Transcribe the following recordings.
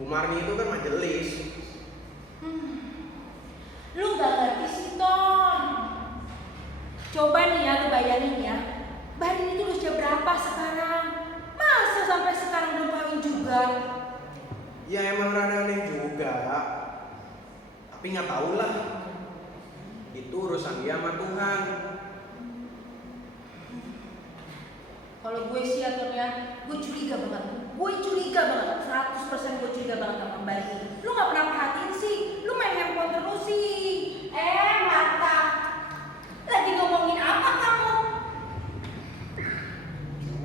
Bu Marni itu kan majelis. Lu gak ngerti sih, Ton. Coba nih ya, lu bayangin ya. Barin itu usia berapa sekarang? Masa sampai sekarang belum kawin juga? Ya emang rada aneh juga. Tapi nggak tahu lah. Itu urusan dia sama Tuhan. Kalau gue sih ya, Ton ya, gue curiga banget. 100% gue curiga banget sama Mbak ini. Lu gak pernah perhatiin sih, lu main handphone terus sih. Marta, lagi ngomongin apa kamu?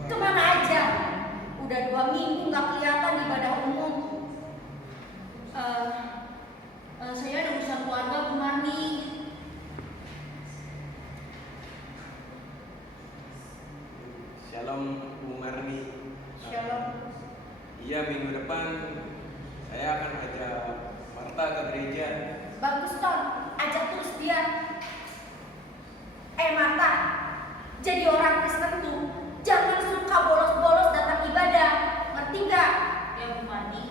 Kemana aja? Udah 2 minggu gak kelihatan di ibadah umum. Saya ada urusan keluarga, Bu Marni. Shalom Bu Marni. Shalom. Iya, minggu depan saya akan ajak Marta ke gereja. Bagus, Ton, ajak terus dia. Marta, jadi orang Kristen tuh jangan suka bolos-bolos datang ibadah, ngerti nggak? Ya Bu Marni.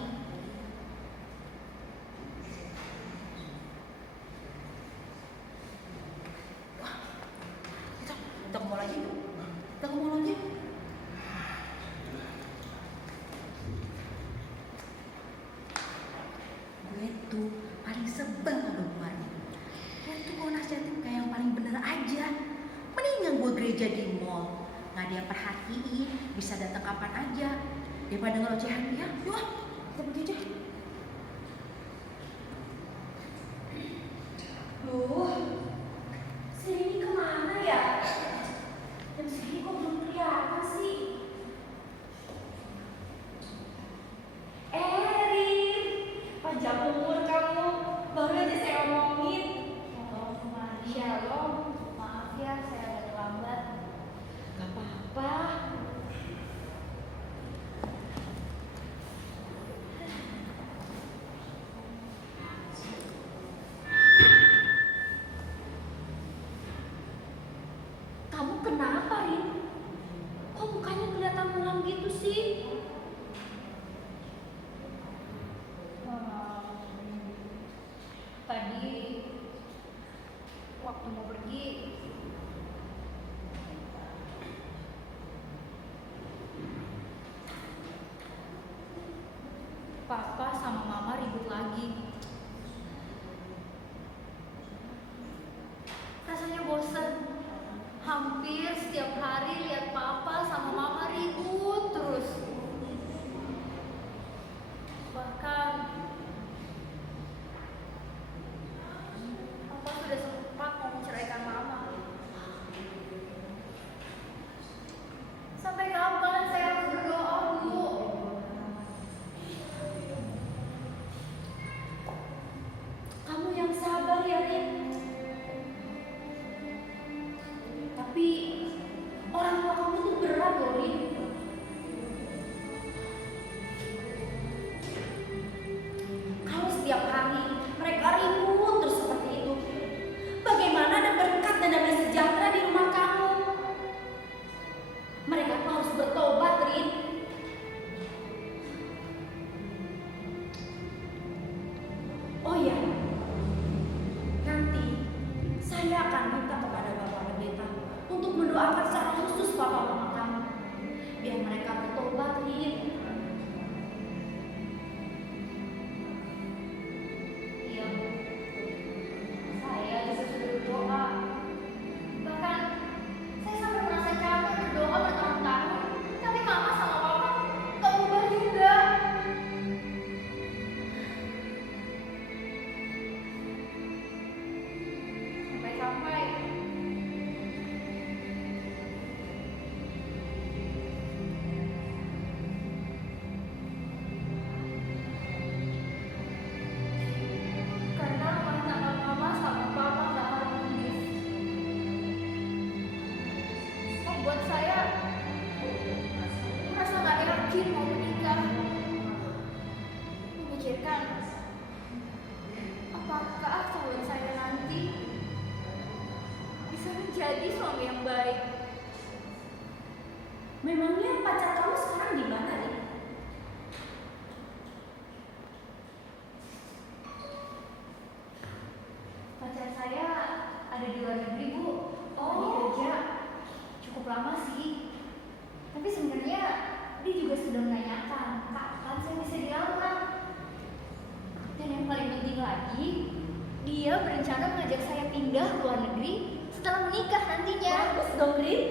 Wah, kita ke mall aja yuk. Kita ke mall aja. Gue tuh paling sebel sama Bu Marni. Dia tuh kalau nasihatin kayak yang paling bener aja. Mendingan gue gereja di mall, nggak ada yang perhatiin, bisa datang kapan aja. Daripada ngelocehan dia, yuk kita pergi aja. Loh, sini kemana ya? Jam segini kok belum kelihatan sih? Erin, panjang umur kamu, baru aja saya omongin. Shalom, maaf ya saya agak terlambat. Gak apa-apa. Kamu kenapa, Rin? Kok mukanya kelihatan muram gitu sih? Tadi waktu mau pergi, Papa sama Mama ribut lagi. Rasanya bosan. Hampir setiap hari lihat Papa sama Mama ribut terus. Bahkan Papa sudah sempat mau menceraikan Mama. Sampai kapan saya harus berdoa, Bu? Kamu yang sabar ya, Rin. Tapi orang tua kamu tuh berat loh, Rin. Kalau setiap hari mereka ribut terus seperti itu, bagaimana ada berkat dan damai sejahtera di rumah kamu? Mereka tuh harus bertobat, Rin. Oh ya, nanti saya akan minta kepada Bapak Pendeta untuk mendoakan secara khusus Bapak Mama kamu, biar mereka bertobat, Rin. Iya, Bu. Saya juga sudah berdoa. Bahkan saya sampai merasa capek berdoa bertahun-tahun, tapi Mama sama Papa gak ubah juga. Sampai-sampai karena rumah tangga Mama sama Papa gak harmonis, membuat saya merasa gak yakin mau menikah. Memikirkan apakah suami saya nanti bisa menjadi suami yang baik. Memangnya pacar kamu sekarang di mana, Rin? Dia berencana mengajak saya pindah ke luar negeri setelah menikah nantinya. Bagus dong, Rin.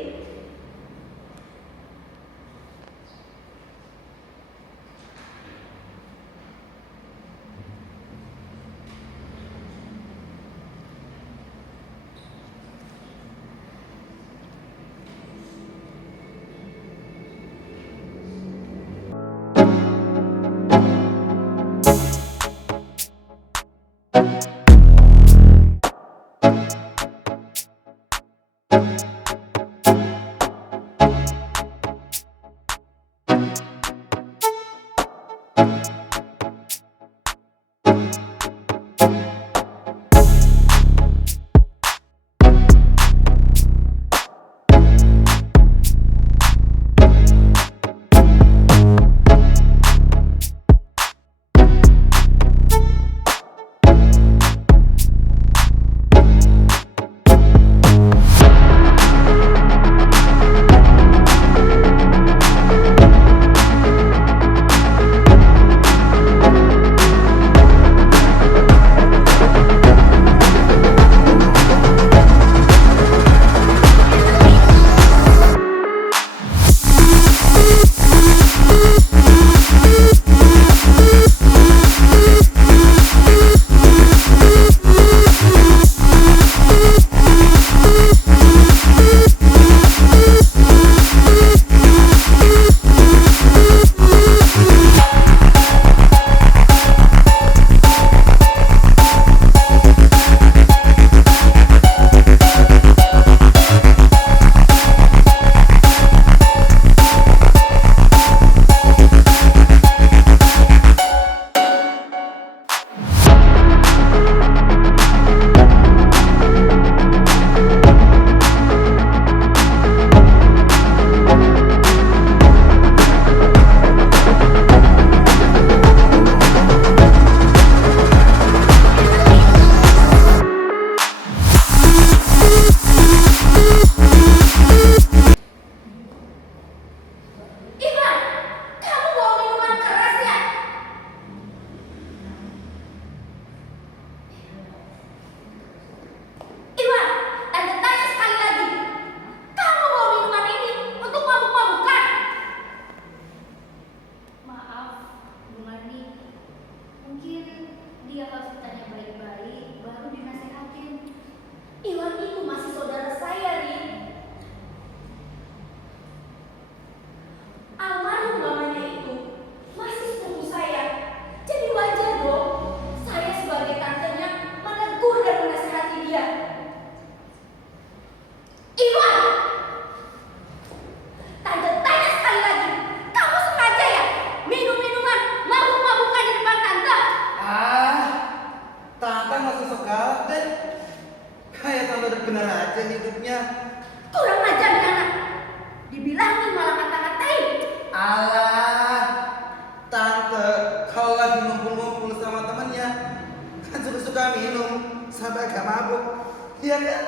Iya kan?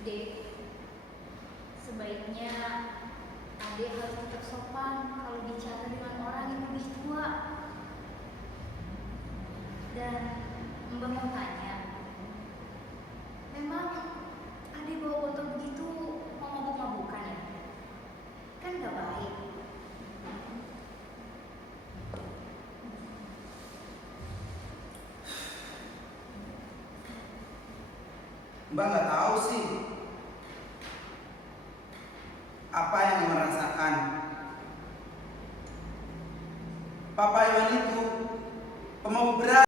Dek, sebaiknya Adek harus tetap sopan kalau bicara dengan orang yang lebih tua. Dan Mbak mau tanya, memang Adek bawa botol begitu mau mabuk-mabukan ya? Kan gak baik. Mbak nggak tahu sih apa yang merasakan. Papa Iwan itu pemabuk berat.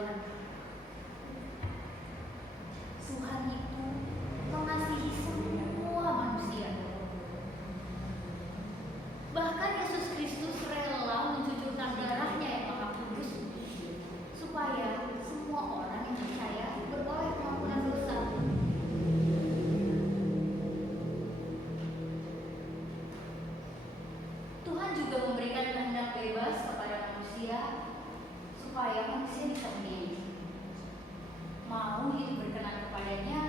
Iwan. Tuhan itu mengasihi semua manusia. Bahkan Yesus Kristus rela mencucurkan darahnya yang maha kudus supaya semua orang yang percaya beroleh pengampunan dosa. Tuhan juga memberikan kehendak bebas kepada manusia supaya manusia bisa memilih mau hidup berkenan kepadanya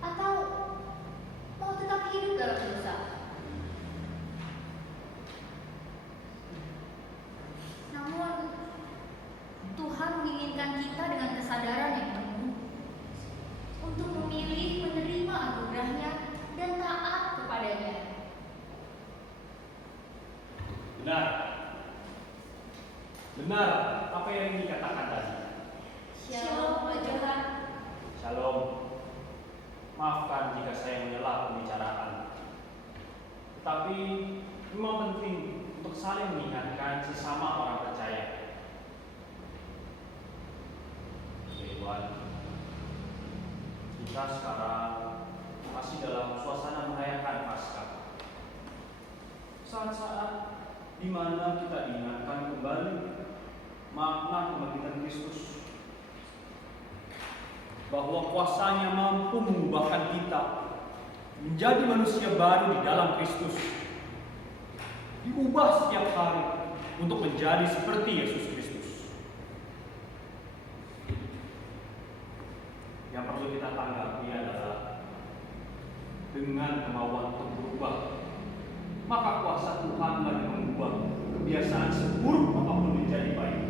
atau mau tetap hidup dalam dosa. Namun Tuhan menginginkan kita dengan kesadaran yang penuh untuk memilih menerima anugerahnya dan taat kepadanya. Benar apa yang dikatakan tadi. Shalom, Pak Johan. Shalom. Maafkan jika saya menyela pembicaraan. Tetapi memang penting untuk saling mengingatkan sesama orang percaya. Tuhan, kita sekarang masih dalam suasana merayakan Paskah. Saat-saat di mana kita diingatkan kembali makna kebangkitan Kristus, bahwa kuasanya mampu mengubahkan kita menjadi manusia baru di dalam Kristus, diubah setiap hari untuk menjadi seperti Yesus Kristus. Yang perlu kita tanggapi adalah dengan kemauan untuk berubah, maka kuasa Tuhan akan mengubah kebiasaan seburuk apapun menjadi baik.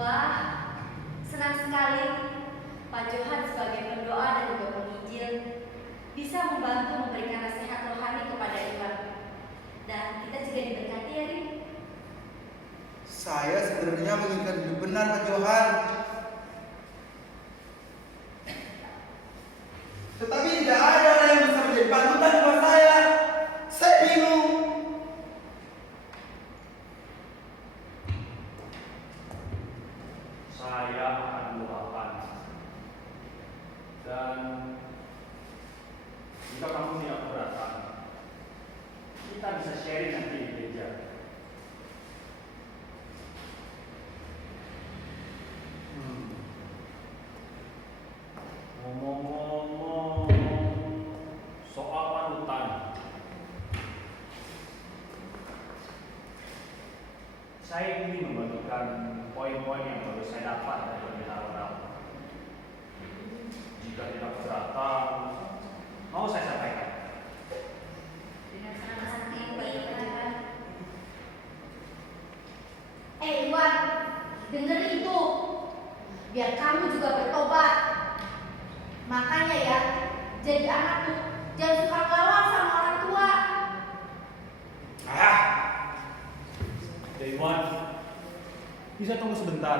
Wah, senang sekali Pak Johan sebagai pendoa dan juga penginjil bisa membantu memberikan nasihat rohani kepada Iwan. Dan kita juga diberkati ya, Rik. Saya sebenarnya menginginkan hidup benar, Pak Johan. Tetapi tidak ada orang yang bisa menjadi panutan buat saya. Saya bingung. Saya akan doakan. Dan jika kamu tidak keberatan, kita bisa sharing nanti di gereja. Ngomong-ngomong soal panutan, saya ingin membagikan poin-poin yang baru saya dapat dari Pendeta Ronald. Jika tidak keberatan, mau saya sampaikan. Dengan senang hati, Pak Johan. Iwan, dengerin itu. Biar kamu juga bertobat. Makanya ya, jadi anak tuh jangan suka ngelawan sama orang tua. Iwan, bisa tunggu sebentar.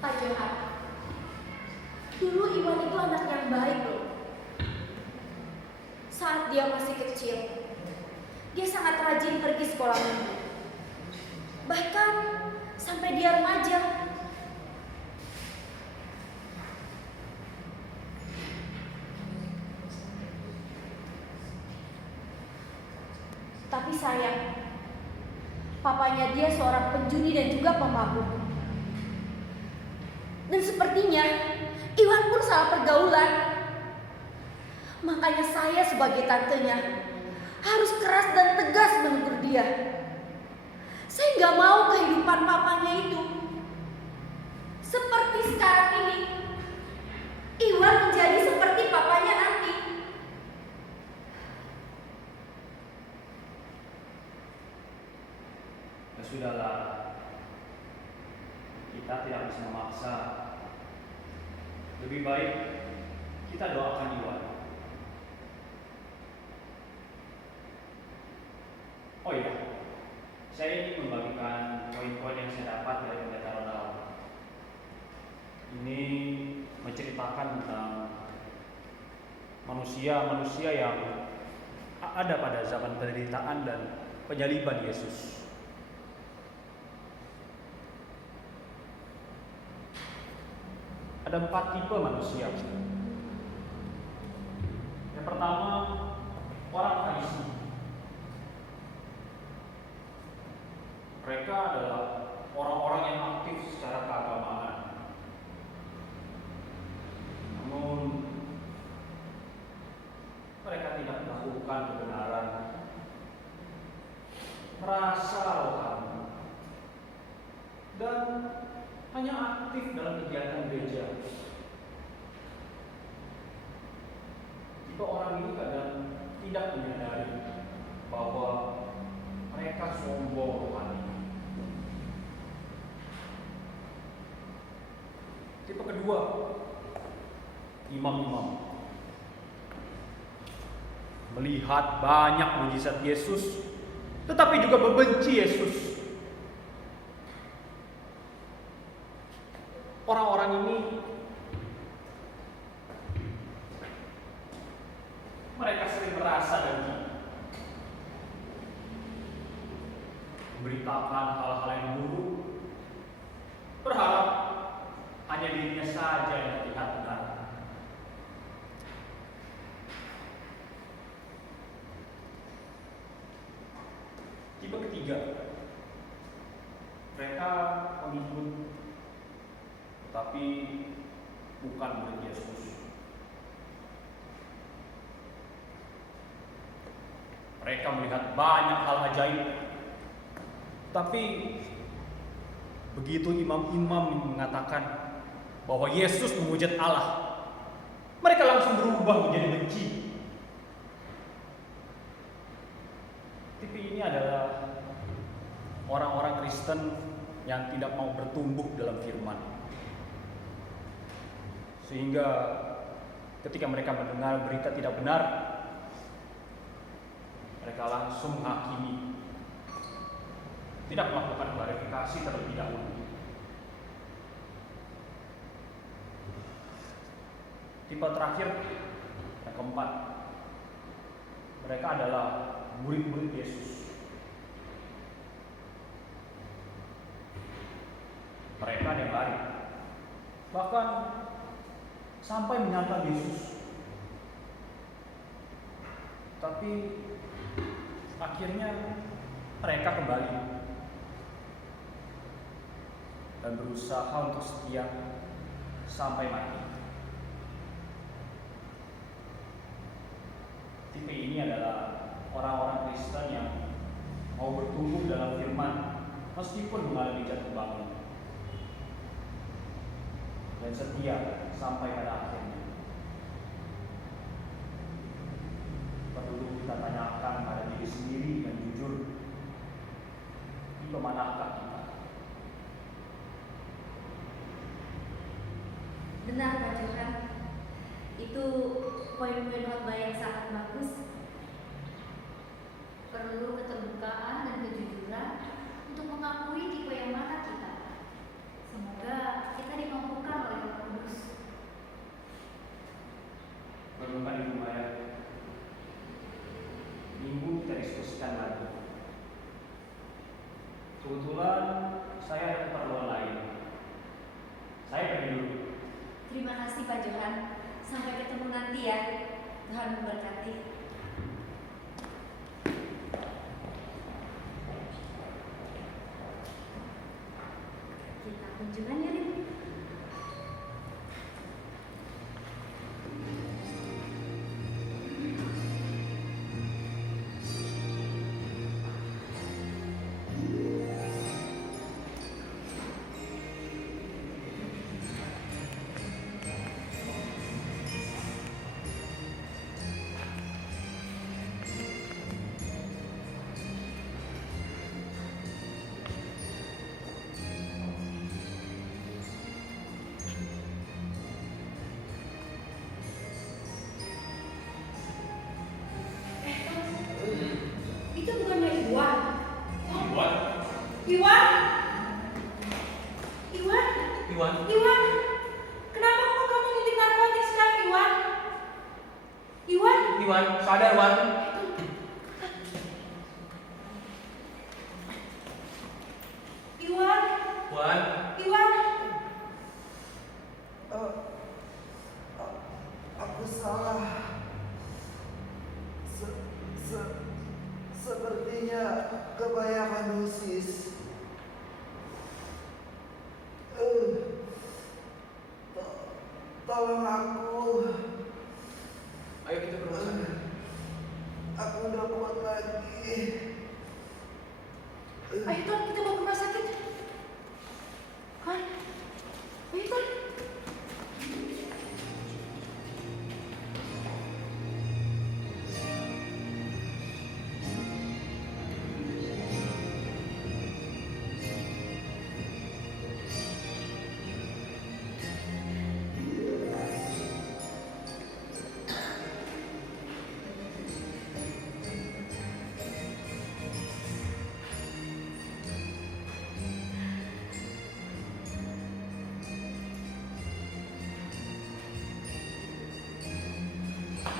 Pak Johan, dulu Iwan itu anak yang baik loh. Saat dia masih kecil, dia sangat rajin pergi sekolah minggu. Bahkan sampai dia remaja. Tapi sayang, papanya dia seorang penjudi dan juga pemabuk. Dan sepertinya Iwan pun salah pergaulan. Makanya saya sebagai tantenya harus keras dan tegas menegur dia. Saya nggak mau kehidupan papanya itu seperti sekarang ini. Iwan menjadi seperti papanya nanti. Ya sudahlah, kita tidak bisa memaksa. Lebih baik kita doakan Iwan. Oh iya, saya ingin membagikan poin-poin yang saya dapat dari Pendeta Ronald. Ini menceritakan tentang manusia-manusia yang ada pada zaman penderitaan dan penyaliban Yesus. Ada 4 tipe manusia. Yang pertama, orang Farisi. Mereka adalah orang-orang yang aktif secara keagamaan. Namun mereka tidak melakukan kebenaran, merasa rohani, dan hanya aktif dalam kegiatan gereja. Tipe orang ini kadang tidak menyadari bahwa mereka sombong rohani. Tipe kedua, imam-imam. Melihat banyak mujizat Yesus, tetapi juga membenci Yesus. Orang-orang ini mereka sering merasa dengki, memberitakan hal-hal yang buruk, berharap hanya dirinya saja yang terlihat benar. Tipe ketiga, mereka pengikut tetapi bukan murid Yesus. Mereka melihat banyak hal ajaib, tapi begitu imam-imam mengatakan bahwa Yesus mewujud Allah, mereka langsung berubah menjadi benci. Tipe ini adalah orang-orang Kristen yang tidak mau bertumbuh dalam firman. Sehingga ketika mereka mendengar berita tidak benar, mereka langsung menghakimi, tidak melakukan klarifikasi terlebih dahulu. Tipe terakhir, yang keempat, mereka adalah murid-murid Yesus. Mereka yang lari, bahkan sampai menyangkal Yesus. Tapi akhirnya mereka kembali dan berusaha untuk setia sampai mati. Tipe ini adalah orang-orang Kristen yang mau bertumbuh dalam firman meskipun mengalami jatuh bangun, dan setia sampai pada akhirnya. Perlu kita tanyakan pada diri sendiri dan jujur, tipe manakah kita? Benar Pak Johan, itu poin-poin khotbah yang sangat bagus. Perlu keterbukaan dan kejujuran untuk mengakui tipe yang mana kita. Semoga kita dimampukan oleh Roh Kudus. Renungkan di rumah ya. Minggu kita diskusikan lagi. Kebetulan saya ada keperluan lain. Saya pergi dulu. Terima kasih Pak Johan. Sampai ketemu nanti ya. Tuhan memberkati. Kita kunjungan ya, Rin. Itu bukannya Iwan? Iwan? Iwan? Iwan? Iwan? Iwan? Kenapa kok kamu nyuntik narkotik sekarang, Iwan? punya kebanyakan dosis. Tolong aku. Ayo kita ke rumah sakit. Aku udah kuat lagi. Ayo Ton, kita bawa ke rumah sakit. Kan? Ayo Ton.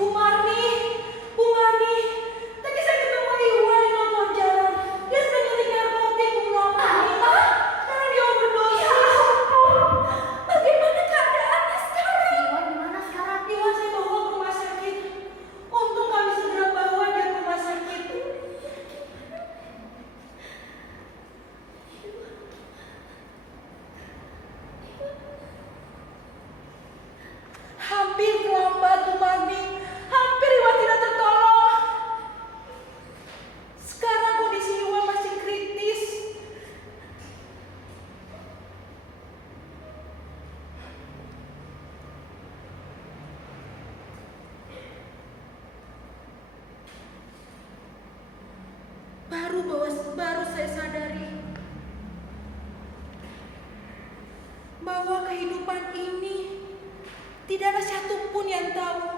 Bu Marni, Bu Marni, tadi saya ketemu Iwan di trotoar jalan. Dia sedang nyuntik narkotik, Bu Marni. Karena dia overdosis. Bagaimana keadaannya sekarang? Si Iwan gimana sekarang? Iwan saya bawa ke rumah sakit. Untung kami segera bawa dia ke rumah sakit. Hampir terlambat, Bu Marni. Hampir Iwan tidak tertolong. Sekarang kondisi Iwan masih kritis. Baru saya sadari bahwa kehidupan ini tidak ada satupun yang tahu.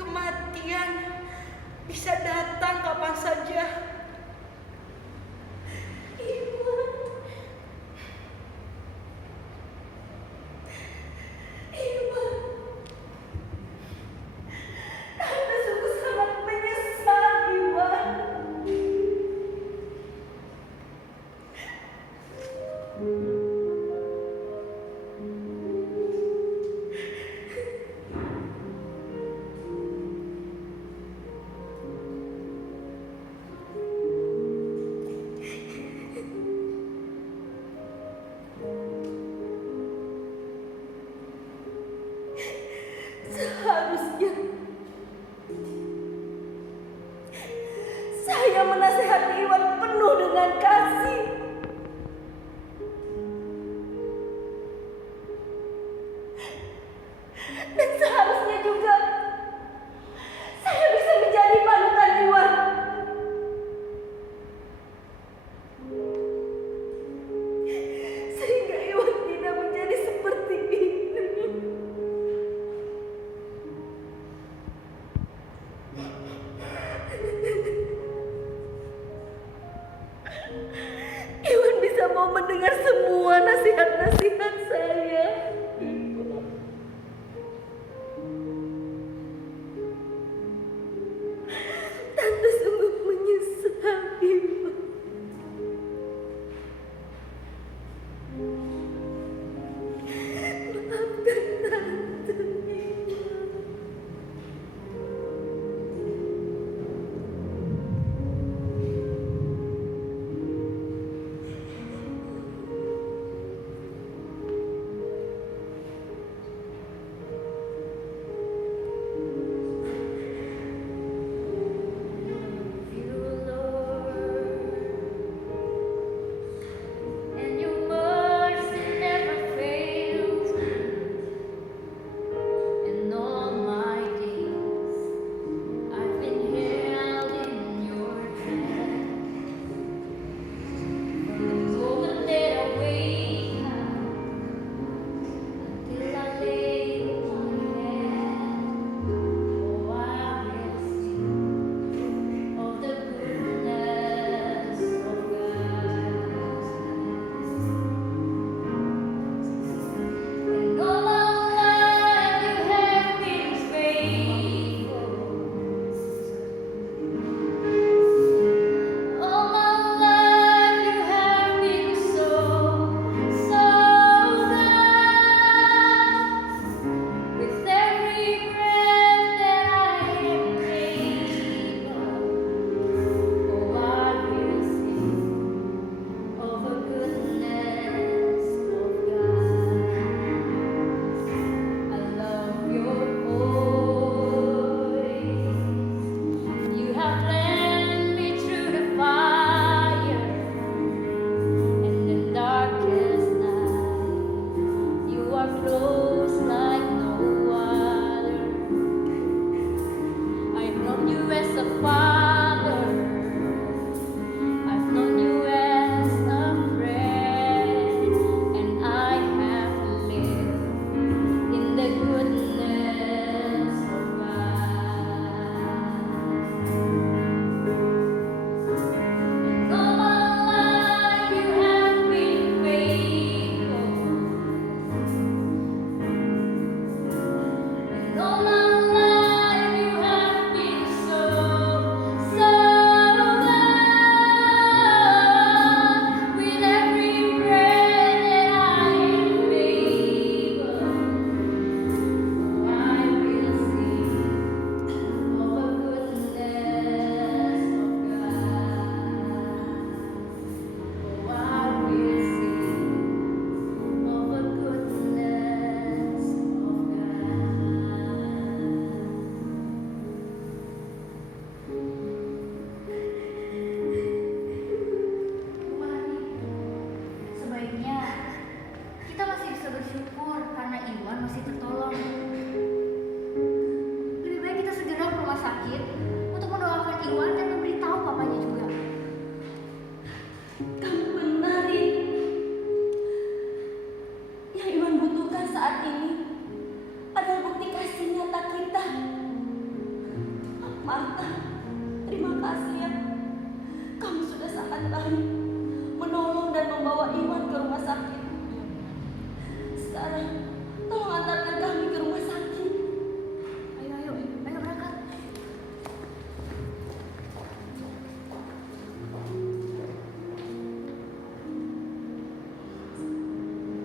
Kematian bisa datang kapan saja. Iwan. Iwan. Tante sungguh sangat menyesal, Iwan. Sarah.